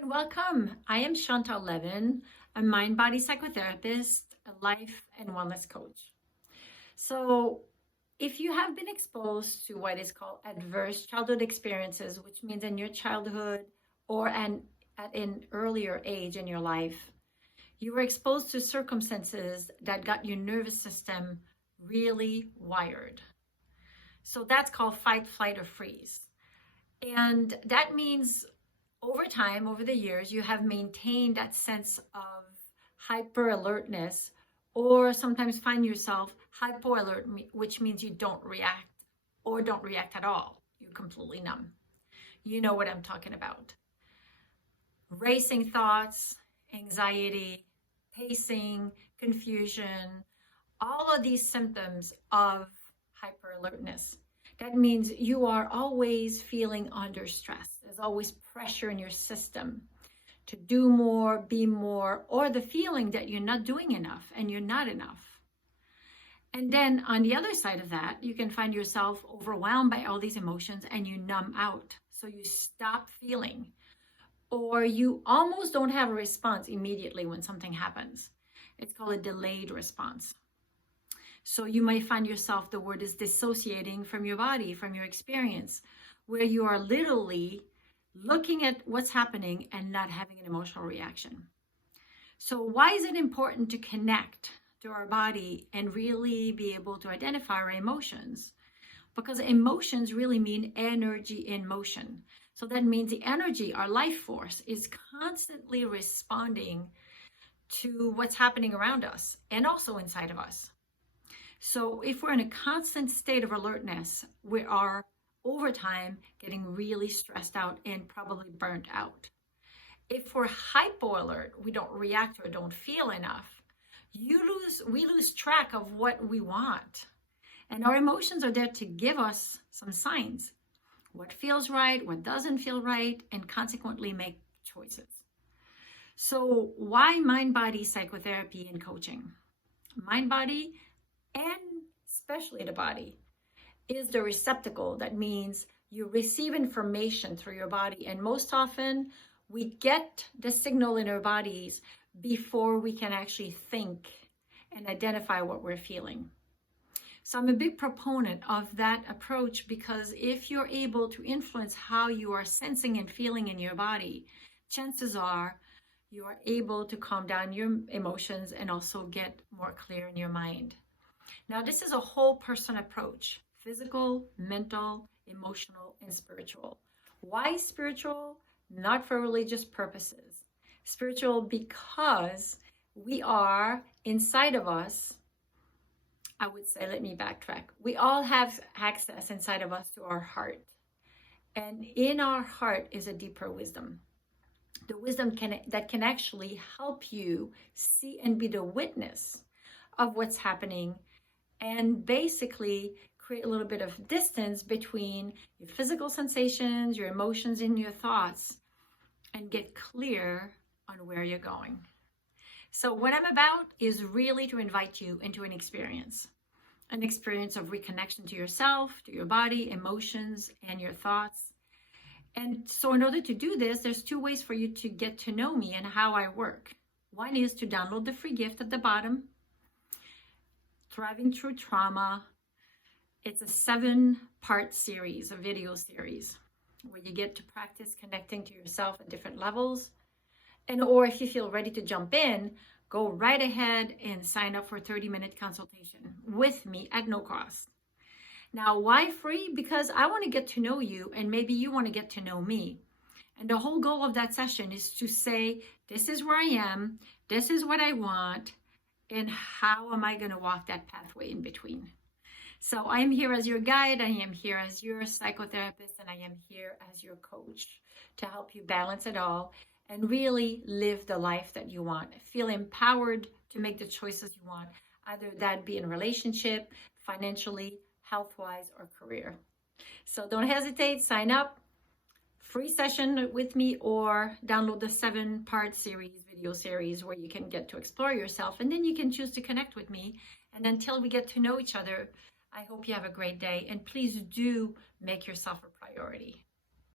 and welcome. I am Chantal Levin, a mind-body psychotherapist, a life and wellness coach. So, if you have been exposed to what is called adverse childhood experiences, which means in your childhood or at an earlier age in your life, you were exposed to circumstances that got your nervous system really wired. So that's called fight, flight, or freeze. And that means over time, over the years, you have maintained that sense of hyper alertness, or sometimes find yourself hypo alert, which means you don't react or don't react at all. You're completely numb. You know what I'm talking about. Racing thoughts, anxiety, pacing, confusion, all of these symptoms of hyper alertness. That means you are always feeling under stress. There's always pressure in your system to do more, be more, or the feeling that you're not doing enough and you're not enough. And then on the other side of that, you can find yourself overwhelmed by all these emotions and you numb out. So you stop feeling, or you almost don't have a response immediately when something happens. It's called a delayed response. So you might find yourself, the word is dissociating from your body, from your experience, where you are literally looking at what's happening and not having an emotional reaction. So why is it important to connect to our body and really be able to identify our emotions? Because emotions really mean energy in motion. So that means the energy, our life force, is constantly responding to what's happening around us and also inside of us. So if we're in a constant state of alertness, we are over time getting really stressed out and probably burnt out. If we're hypo alert, we don't react or don't feel enough, we lose track of what we want. And our emotions are there to give us some signs. What feels right, what doesn't feel right, and consequently make choices. So why mind-body psychotherapy and coaching? Mind-body, and especially the body, is the receptacle. That means you receive information through your body, and most often we get the signal in our bodies before we can actually think and identify what we're feeling. So I'm a big proponent of that approach, because if you're able to influence how you are sensing and feeling in your body, chances are you are able to calm down your emotions and also get more clear in your mind. Now, this is a whole person approach: physical, mental, emotional, and spiritual. Why spiritual? Not for religious purposes. Spiritual because we are inside of us. I would say, let me backtrack. We all have access inside of us to our heart. And in our heart is a deeper wisdom. The wisdom that can actually help you see and be the witness of what's happening, and basically create a little bit of distance between your physical sensations, your emotions, and your thoughts, and get clear on where you're going. So what I'm about is really to invite you into an experience of reconnection to yourself, to your body, emotions, and your thoughts. And so in order to do this, there's two ways for you to get to know me and how I work. One is to download the free gift at the bottom, Thriving Through Trauma. It's a 7-part series, a video series, where you get to practice connecting to yourself at different levels. Or if you feel ready to jump in, go right ahead and sign up for a 30-minute consultation with me at no cost. Now, why free? Because I want to get to know you, and maybe you want to get to know me. And the whole goal of that session is to say, this is where I am, this is what I want, and how am I going to walk that pathway in between? So I am here as your guide, I am here as your psychotherapist, and I am here as your coach to help you balance it all and really live the life that you want. Feel empowered to make the choices you want, either that be in a relationship, financially, health-wise, or career. So don't hesitate, sign up, free session with me, or download the 7-part video series where you can get to explore yourself, and then you can choose to connect with me. And until we get to know each other, I hope you have a great day, and please do make yourself a priority.